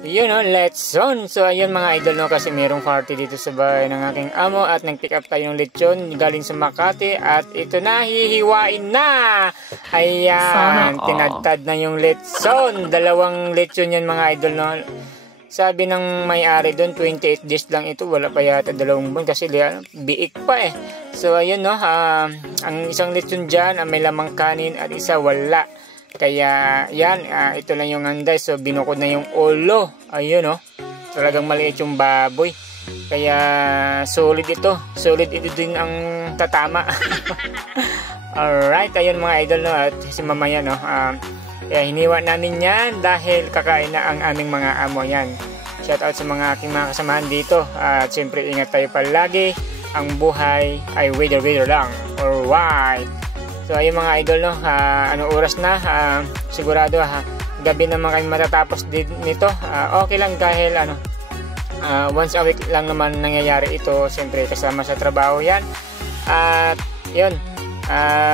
Yun o, let's on. So ayun mga idol no, kasi merong party dito sa bahay ng aking amo at nag-pick up tayo ng lechon galing sa Makati at ito na, hihiwain na. Ayan, tinadtad na yung lechon. Dalawang lechon yan mga idol no. Sabi ng may-ari doon, 28 days lang ito. Wala pa yata 2 buwan kasi biik pa eh. So ayun no, ang isang lechon dyan, may lamang kanin at isa wala. Kaya yan, ito lang yung anday. So binukod na yung ulo. Ayun no, talagang maliit yung baboy. Kaya solid ito. Solid ito din ang tatama. Alright, ayun mga idol no. At si mamaya no, kaya hiniwa namin yan dahil kakain na ang aming mga amo yan. Shout out sa mga aking mga kasamahan dito. At siyempre ingat tayo palagi. Ang buhay ay weather lang. Alright. So ayun mga idol no, ano oras na, sigurado gabi naman kayo matatapos nito. Okay lang dahil once a week lang naman nangyayari ito, siyempre kasama sa trabaho yan. At yun,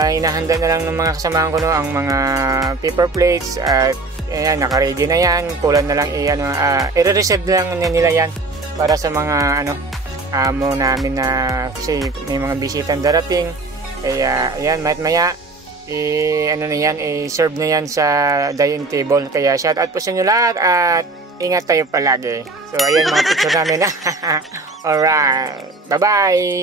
inahanda na lang ng mga kasamahan ko no, ang mga paper plates at ayan, naka-ready na yan. Kulang na lang i-reserve lang nila yan para sa mga amo namin na kasi may mga bisitang darating. Kaya ayan, maya serve na yan sa dining table. Kaya shout out po sa inyo lahat at ingat tayo palagi. So ayan mga picture namin. Alright, bye bye.